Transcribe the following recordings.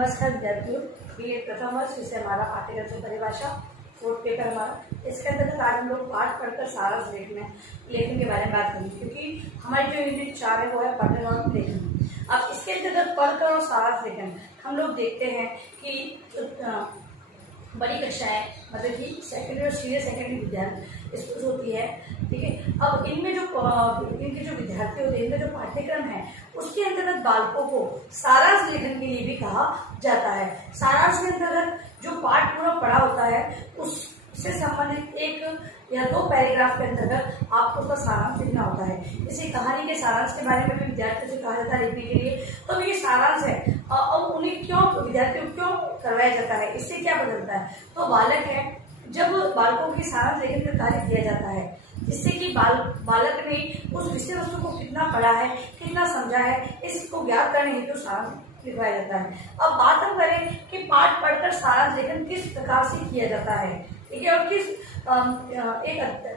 नमस्कार विद्यार्थियों, ये प्रथम वर्ष जिसे हमारा पाठ्यक्रम से परिभाषा फोर्थ पेपर हमारा, इसके अंतर्गत आज हम लोग पाठ पढ़कर सारांश लेखन के बारे में बात करेंगे, क्योंकि हमारी जो यूनिट 4 है वो है पठन और लेखन। अब इसके अंतर्गत पढ़कर और सारांश लेखन हम लोग देखते हैं कि बड़ी कक्षाएं मतलब कि सेकेंडरी और सीनियर सेकेंडरी विद्यालय स्कूल होती है, ठीक है। अब इनमें जो इनके जो विद्यार्थी होते हैं, इनका जो पाठ्यक्रम है उसके अंतर्गत बालकों को सारांश लेखन के लिए भी कहा जाता है। सारांश के अंतर्गत जो पाठ पूरा पढ़ा होता है उससे संबंधित एक या दो पैराग्राफ के अंतर्गत आपको उसका सारांश लिखना होता है। इसी कहानी के सारांश के बारे में भी विद्यार्थियों से कहा जाता है लिखने के लिए। तो ये सारांश है और उन्हें क्यों विद्यार्थियों को क्यों करवाया जाता है, इससे क्या बदलता है। तो बालक है, जब बालकों की सारांश लेखन का कार्य किया जाता है जिससे कि बालक ने उस विषय वस्तु को कितना पढ़ा है, कितना समझा है, इसको ज्ञात करने हेतु सारांश लिखवाया जाता है। अब बात हम करें कि पाठ पढ़कर सारांश लेखन किस प्रकार से किया जाता है, ठीक है। और किस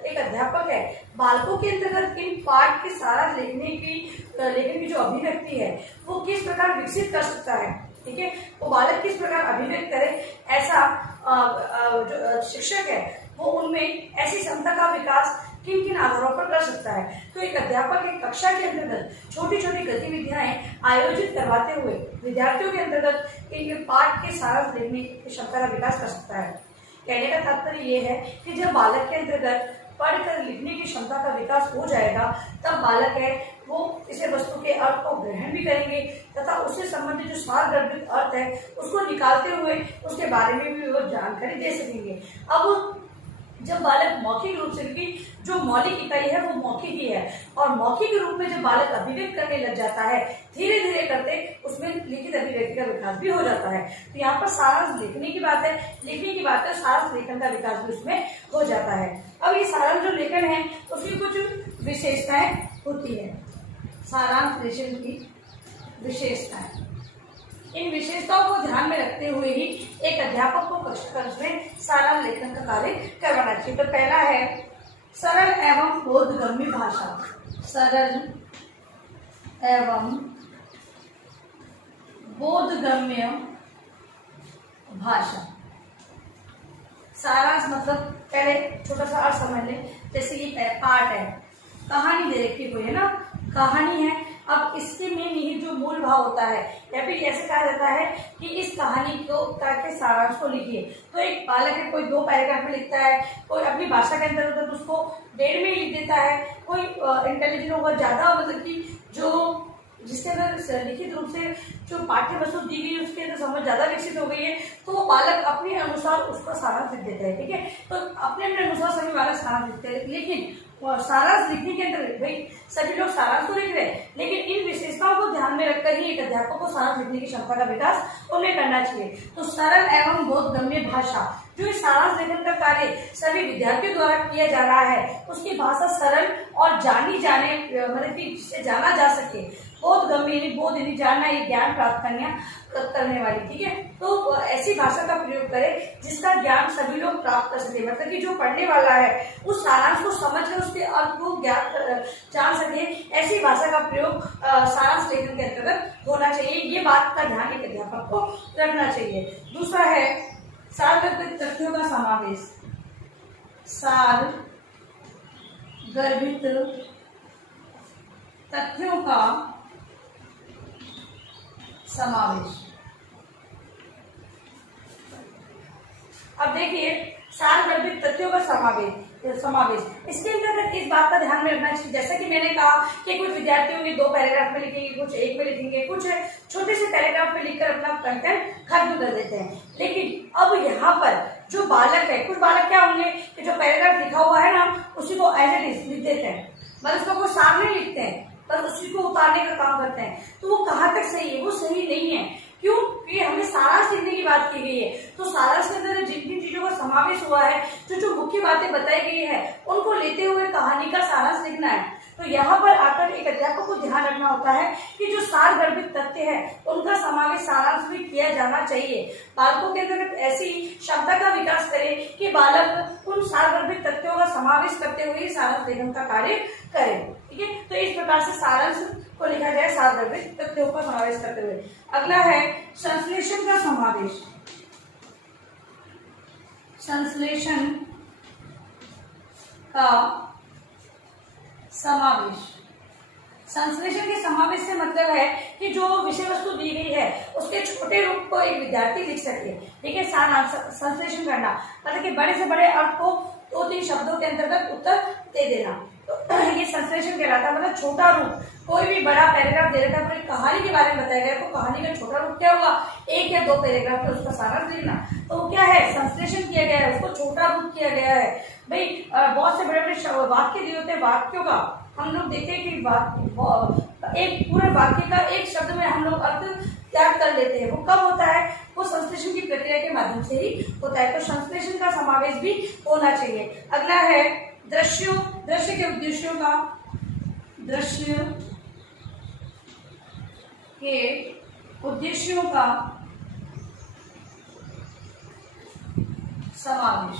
एक अध्यापक है बालकों के अंतर्गत इन पाठ के सारांश लेखन की जो अभिव्यक्ति है वो किस प्रकार विकसित कर सकता है, ठीक है। वो बालक किस प्रकार अभिव्यक्त करे, ऐसा जो शिक्षक है वो उनमें ऐसी क्षमता का विकास किन किन आधारों पर कर सकता है। तो एक अध्यापक एक कक्षा के अंतर्गत छोटी छोटी गतिविधियां आयोजित करवाते हुए विद्यार्थियों के अंतर्गत इनके पाठ के सारांश लिखने की क्षमता का विकास कर सकता है। कहने का तात्पर्य ये है कि जब बालक के अंतर्गत पढ़कर लिखने की क्षमता का विकास हो जाएगा तब बालक है वो इसे वस्तु के अर्थ को ग्रहण भी करेंगे तथा उससे संबंधित जो सारगर्भित अर्थ है उसको निकालते हुए उसके बारे में भी वो जानकारी दे सकेंगे। अब जब बालक मौखिक रूप से, क्योंकि जो मौलिक इकाई है वो मौखिक ही है, और मौखिक रूप में जब बालक अभिव्यक्त करने लग जाता है धीरे धीरे करते उसमें लिखित अभिव्यक्ति का विकास भी हो जाता है। तो यहाँ पर सारांश लिखने की बात है, लिखने की बात है, सारांश लेखन का विकास भी उसमें हो जाता है। अब ये सारांश जो लेखन है उसकी कुछ विशेषताएं होती है। सारांश लेखन की विशेषताएं, इन विशेषताओं को ध्यान में रखते हुए ही एक अध्यापक को कक्षा में सारांश लेखन का कार्य करवाना चाहिए। तो पहला है सरल एवं बोधगम्य भाषा। सरल एवं बोधगम्य भाषा। सारांश मतलब पहले छोटा सा अर्थ समझ लें। जैसे ये पाठ है, कहानी दे रखी कोई है ना, कहानी है। अब इसके में निहित जो मूल भाव होता है या फिर ऐसे कहा जाता है कि इस कहानी को करके सारांश को लिखिए। तो एक बालक है, कोई 2 पैराग्राफ में लिखता है, कोई अपनी भाषा के अंतर्गत उसको 1.5 में लिख देता है, कोई इंटेलिजेंट होगा ज्यादा, मतलब कि जो जिसके अंदर लिखित रूप से जो पाठ्य वस्तु दी गई उसके अंदर समझ ज्यादा विकसित हो गई है तो वो बालक अपने अनुसार उसका सारांश लिख देता है, ठीक है। तो अपने अनुसार सभी बालक सारांश लिखते हैं, लेकिन सारांश लिखने के अंदर भाई सभी लोग सारांश तो लिख रहे हैं, लेकिन इन विशेषताओं को ध्यान में रखकर ही एक अध्यापक को सारांश लिखने की क्षमता का विकास उन्हें करना चाहिए। तो सरल एवं बोधगम्य भाषा, जो इस सारांश लेखन का कार्य सभी विद्यार्थियों द्वारा किया जा रहा है उसकी भाषा सरल और जानी जाने मतलब कि जिसे जाना जा सके, बोधगम्य बोध यानी जानना, ये ज्ञान प्राप्त करने वाली, ठीक है। तो ऐसी भाषा का प्रयोग करें जिसका ज्ञान सभी लोग प्राप्त कर सके, मतलब कि जो पढ़ने वाला है उस सारांश को समझकर उसके अर्थ को जान सके, ऐसी भाषा का प्रयोग सारांश लेखन के अंतर्गत होना चाहिए। ये बात का ध्यान एक अध्यापक को रखना चाहिए। दूसरा है सारगर्भित तथ्यों का समावेश। सारगर्भित तथ्यों का समावेश। अब देखिए सारगर्भित तथ्यों का समावेश इसके अंतर्गत इस बात का ध्यान में रखना चाहिए, जैसा कि मैंने कहा कि कुछ विद्यार्थी होंगे 2 पैराग्राफ में लिखेंगे, कुछ 1 में लिखेंगे, कुछ छोटे से पैराग्राफ में लिखकर अपना कंटेंट खत्म कर देते हैं। लेकिन अब यहाँ पर जो बालक है, कुछ बालक क्या होंगे कि जो पैराग्राफ लिखा हुआ है ना उसी को एज इट इज लिख देते हैं, मतलब उसको कोई सामने लिखते हैं पर उसी को उतारने का काम करते हैं। तो वो कहाँ तक सही है, वो सही नहीं है। क्यों? क्योंकि हमें सारांश लिखने की बात की गई है, तो सारांश के अंदर जिन जिन चीजों का समावेश हुआ है, जो मुख्य बातें बताई गई है उनको लेते हुए कहानी का सारांश लिखना है। तो यहाँ पर आकर एक अध्यापक को ध्यान रखना होता है कि जो सारगर्भित तथ्य है उनका समावेश सारांश भी किया जाना चाहिए। बालकों के अंतर्गत ऐसी क्षमता का विकास करें कि बालक उन सारगर्भित तथ्यों का समावेश करते हुए सारांश लेखन का कार्य करें। ठीक है, तो इस प्रकार से सारांश को लिखा जाए सारगर्भित तथ्यों का समावेश करते हुए। अगला है संश्लेषण का समावेश। संश्लेषण का समावेश। संश्लेषण के समावेश से मतलब है कि जो विषय वस्तु दी गई है उसके छोटे रूप को एक विद्यार्थी लिख सके। ठीक है, संश्लेषण करना मतलब कि बड़े से बड़े अर्थ को 2-3 शब्दों के अंतर्गत उत्तर दे देना, तो ये संश्लेषण कहलाता है। मतलब छोटा रूप, कोई भी बड़ा पैराग्राफ दे रखा है, कोई कहानी के बारे में बताया गया तो कहानी का छोटा रूप क्या होगा, 1 या 2 पैराग्राफ में उसका सारांश लिखना। तो वो क्या है, संश्लेषण किया गया है, उसको छोटा रूप किया गया है। भाई बहुत से बड़े बड़े वाक्य दिए होते हैं, वाक्यों का हम लोग देखते हैं कि एक पूरे वाक्य का एक शब्द में हम लोग अर्थ त्याग कर लेते हैं। वो कब होता है, वो संश्लेषण की प्रक्रिया के माध्यम से ही होता है। तो संश्लेषण का समावेश भी होना चाहिए। अगला है दृश्यों, दृश्य के उद्देश्यों का, दृश्य के उद्देश्यों का समावेश।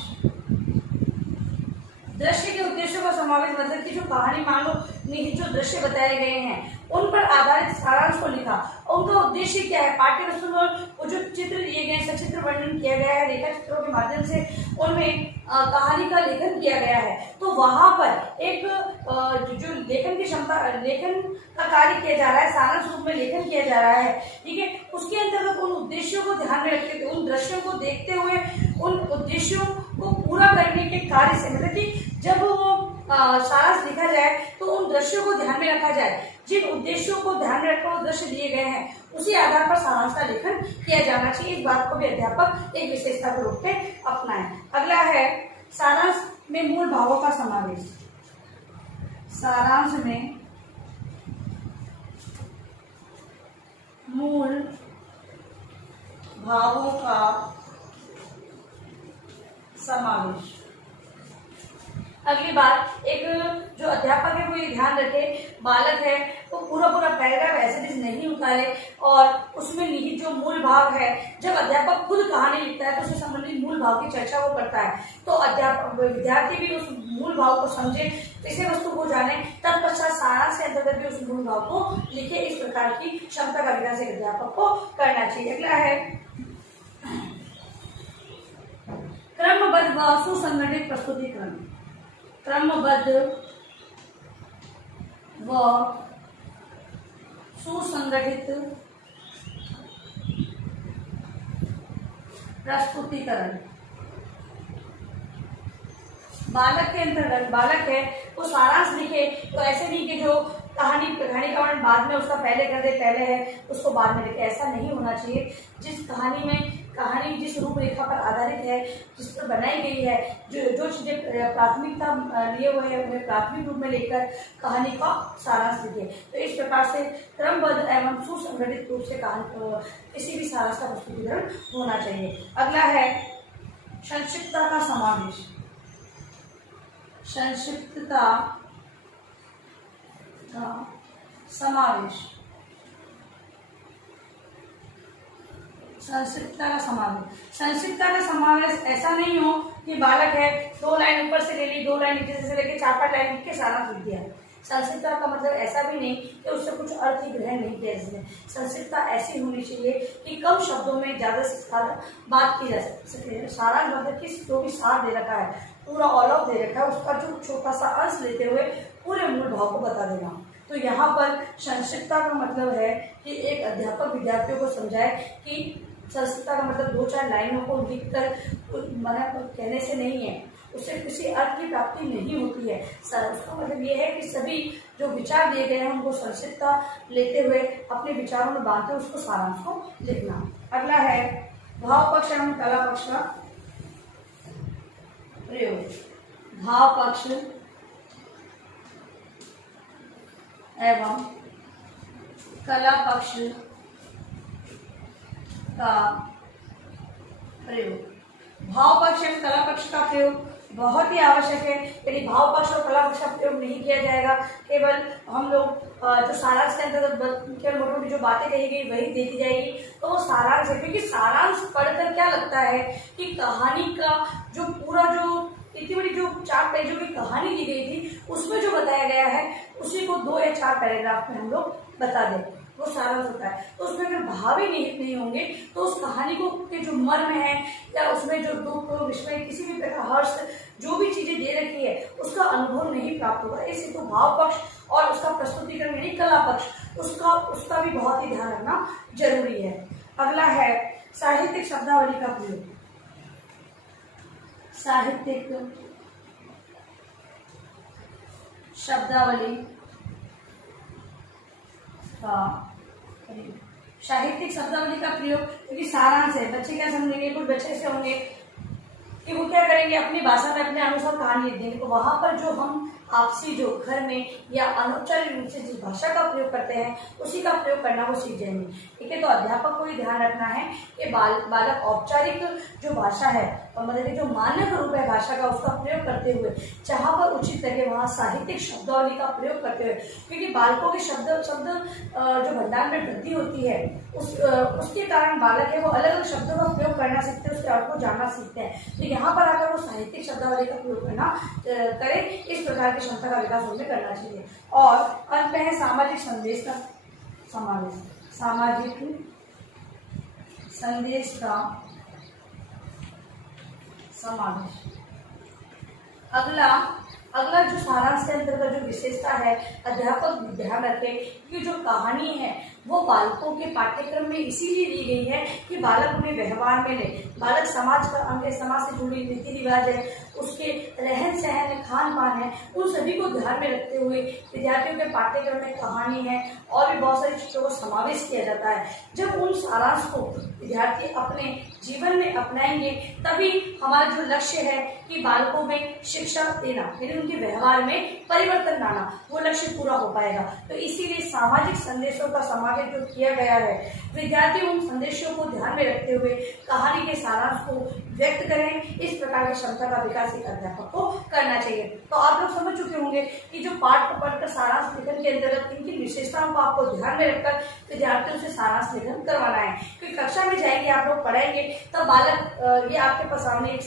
दृश्य के उद्देश्यों का समावेश मतलब कि जो कहानी मान लो निहित जो दृश्य बताए गए हैं उन पर आधारित सारांश को लिखा, और उनका उद्देश्य क्या है, पाठ्य वस्तु में वो जो चित्र दिए गए, सचित्र वर्णन किया गया है, रेखा चित्रों के माध्यम से उनमें कहानी का लेखन किया गया है। तो वहां पर एक जो लेखन की क्षमता, लेखन का कार्य किया जा रहा है, सारांश रूप में लेखन किया जा रहा है। ठीक है, उसके अंतर्गत उन उद्देश्यों को ध्यान में रखते हुए, उन दृश्यों को देखते हुए उन उद्देश्यों को पूरा करने के कार्य से, मतलब कि जब वो सारांश लिखा जाए तो उन दृश्यों को ध्यान में रखा जाए, जिन उद्देश्यों को ध्यान में रखकर वो दृश्य दिए गए हैं उसी आधार पर सारांश का लेखन किया जाना चाहिए। इस बात को भी अध्यापक एक विशेषता के रूप में अपनाएं। अगला है सारांश में मूल भावों का समावेश। सारांश में मूल भावों का समावेश। अगली बात, एक जो अध्यापक है वो ये ध्यान रखे, बालक है तो पूरा पैराग्राफ ऐसे नहीं उतारे, और उसमें निहित जो मूल भाव है, जब अध्यापक खुद कहानी लिखता है तो उससे संबंधित मूल भाव की चर्चा वो करता है। तो अध्यापक विद्यार्थी भी उस मूल भाव को समझे, विषय वस्तु को जाने, तत्पश्चात सारांश के अंतर्गत भी उस मूल भाव को लिखे। इस प्रकार की क्षमता का विकास एक अध्यापक को करना चाहिए। अगला है क्रमबद्ध व सुसंगठित प्रस्तुतिक्रम। क्रमबद्ध व सुसंगठित प्रस्तुतिकरण। बालक के अंतर्गत, बालक है वो सारांश लिखे तो ऐसे नहीं कि जो कहानी का वर्णन बाद में उसका पहले कर दे, पहले है उसको बाद में लिखे, ऐसा नहीं होना चाहिए। जिस कहानी में, कहानी जिस रूपरेखा पर आधारित है, जिस पर बनाई गई है, जो चीजें प्राथमिकता लिए हुए हैं उन्हें प्राथमिक रूप में लेकर कहानी का सारांश लिखे। तो इस प्रकार से क्रमबद्ध एवं सुसंगठित रूप से कहानी किसी भी सारांश का प्रस्तुतिकरण होना चाहिए। अगला है संक्षिप्तता का समावेश। संक्षिप्तता का समावेश। संक्षिप्तता का समावेश। संक्षिप्तता का समावेश ऐसा नहीं हो कि बालक है 2 लाइन ऊपर से ले ली, 2 लाइन नीचे से लेके 4-5 लाइन लिख के सारांश लिख दिया। संक्षिप्तता का मतलब ऐसा भी नहीं कि उससे कुछ अर्थ ही ग्रहण नहीं किया इसने। संक्षिप्तता ऐसी होनी चाहिए कि कम शब्दों में ज्यादा से ज्यादा बात की जा सके। सारांश मतलब कि जो भी सार दे रखा है, पूरा ऑल आउट दे रखा है, उसका जो छोटा सा अंश लेते हुए पूरे मूल भाव को बता देना। तो यहाँ पर संक्षिप्तता का मतलब है कि एक अध्यापक विद्यार्थियों को समझाए कि संक्षिप्तता का मतलब 2-4 लाइनों को लिखकर कहने से नहीं है, उससे किसी अर्थ की प्राप्ति नहीं होती है। उसका मतलब ये है कि सभी जो विचार दिए गए हैं उनको संक्षिप्तता लेते हुए अपने विचारों में बांधते उसको सारांश को लिखना। अगला है भाव पक्ष एवं कला पक्ष का प्रयोग। भाव पक्ष एवं कला पक्ष का प्रयोग। भाव पक्ष एवं कला पक्ष का प्रयोग बहुत ही आवश्यक है। यदि भाव पक्ष और कला पक्ष का प्रयोग नहीं किया जाएगा, केवल हम लोग जो सारांश के अंतर्गत केवल मोटी मोटी जो बातें कही गई वही देखी जाएगी, तो वो सारांश है। क्योंकि सारांश पढ़कर क्या लगता है कि कहानी का जो पूरा जो इतनी बड़ी जो 4 पेजों की कहानी दी गई थी उसमें जो बताया गया है उसी को 2 या 4 पैराग्राफ में हम लोग बता दें, वो सारांश होता है। तो उसमें अगर भाव ही निहित नहीं होंगे तो उस कहानी को के जो मर्म है या उसमें जो दुख विस्मय किसी भी प्रकार हर्ष जो भी चीजें दे रखी है उसका अनुभव नहीं प्राप्त होगा। इससे तो भाव पक्ष और उसका प्रस्तुतिकरण यानी कला पक्ष उसका भी बहुत ही ध्यान रखना जरूरी है। अगला है साहित्यिक शब्दावली का प्रयोग। साहित्यिक शब्दावली साहित्यिक शब्दावली का प्रयोग, क्योंकि सारांश है। बच्चे क्या समझेंगे, कुछ बच्चे ऐसे होंगे कि वो क्या करेंगे, अपनी भाषा में अपने अनुसार कहानी लिख देंगे। तो वहां पर जो हम आपसी जो घर में या अनौपचारिक रूप से जिस भाषा का प्रयोग करते हैं उसी का प्रयोग करना वो सीख जाएंगे। ठीक है, तो अध्यापक को ही ध्यान रखना है कि बालक औपचारिक जो भाषा है और मतलब जो मानक रूप है भाषा का उसका प्रयोग करते हुए जहाँ पर उचित लगे वहाँ साहित्यिक शब्दावली का प्रयोग करते हुए, क्योंकि बालकों के शब्द जो भंडार में वृद्धि होती है उसके कारण बालक है वो अलग अलग शब्दों का प्रयोग करना सीखते हैं, उसके अर्थ को जानना सीखते हैं। तो यहाँ पर आकर वो साहित्यिक शब्दावली का प्रयोग करना करें, इस प्रकार की क्षमता का विकास उनमें करना चाहिए। और अंत में है सामाजिक संदेश का समावेश। सामाजिक संदेश का समावेश। अगला जो सारांश के अंतर्गत जो विशेषता है, अध्यापक ध्यान रखें कि जो कहानी है वो बालकों के पाठ्यक्रम में इसीलिए दी गई है कि बालक उन्हें व्यवहार में ले। बालक समाज का अंग है, समाज से जुड़ी रीति रिवाज है, उसके रहन सहन है, खान पान है, उन सभी को ध्यान में रखते हुए विद्यार्थियों के पाठ्यक्रम में कहानी है और भी बहुत सारी चीजों को समावेश किया जाता है। जब उन सारांश को विद्यार्थी अपने जीवन में अपनाएंगे तभी हमारा जो लक्ष्य है कि बालकों में शिक्षा देना यानी उनके व्यवहार में परिवर्तन लाना, वो लक्ष्य पूरा हो पाएगा। तो इसीलिए सामाजिक संदेशों का समावेश जो किया गया है, विद्यार्थी उन संदेशों को ध्यान में रखते हुए कहानी के सारांश को व्यक्त करें, इस प्रकार की क्षमता का विकास एक अध्यापक को करना चाहिए। तो आप लोग समझ चुके होंगे कि जो पाठ को पढ़कर सारांश लेखन के अंतर्गत इनकी विशेषताओं को आपको ध्यान में रखकर विद्यार्थियों से सारांश लेखन करवाना है। क्योंकि कक्षा में जाएंगे आप लोग पढ़ाएंगे तब बालक ये आपके पास सामने एक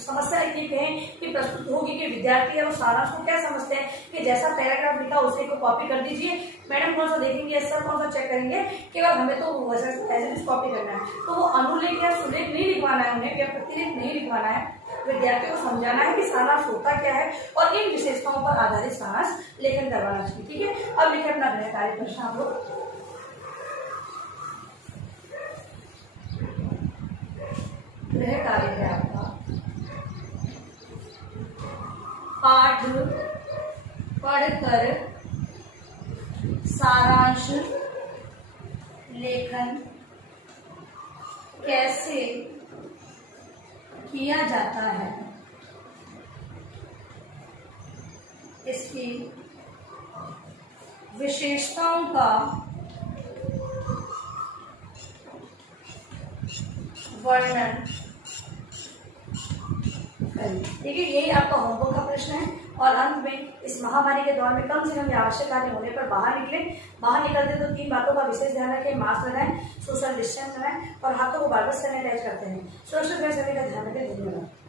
समस्या इतनी कहें कि प्रस्तुत होगी कि विद्यार्थी है वो सारांश को क्या समझते हैं कि जैसा पैराग्राफ लिखा उसे को कॉपी कर दीजिए, मैडम कौन सा देखेंगे, सर कौन सा चेक करेंगे, केवल हमें तो वैसे कॉपी करना है। तो वो अनुलेख या सुलेख नहीं लिखवाना है उन्हें, या प्रतिलेख नहीं लिखवाना है, विद्यार्थियों को समझाना है कि सारांश होता क्या है और इन विशेषताओं पर आधारित सारांश लेखन करवाना चाहिए। ठीक है, अब लिखे अपना गृह कार्य प्रश्न आप लोग। गृह कार्य है आपका पाठ पढ़कर सारांश लेखन कैसे किया जाता है, इसकी विशेषताओं का वर्णन करें। देखिए, यही आपका होमवर्क का प्रश्न है और अंत में इस महामारी के दौर में कम से कम आवश्यक कार्य होने पर बाहर निकलते तो 3 बातों का विशेष ध्यान रखें। मास्क लगाएं, सोशल डिस्टेंस बनाएं और हाथों को बार बार सैनिटाइज करते हैं। सुरक्षित रहें, सभी का ध्यान रखें। धन्यवाद।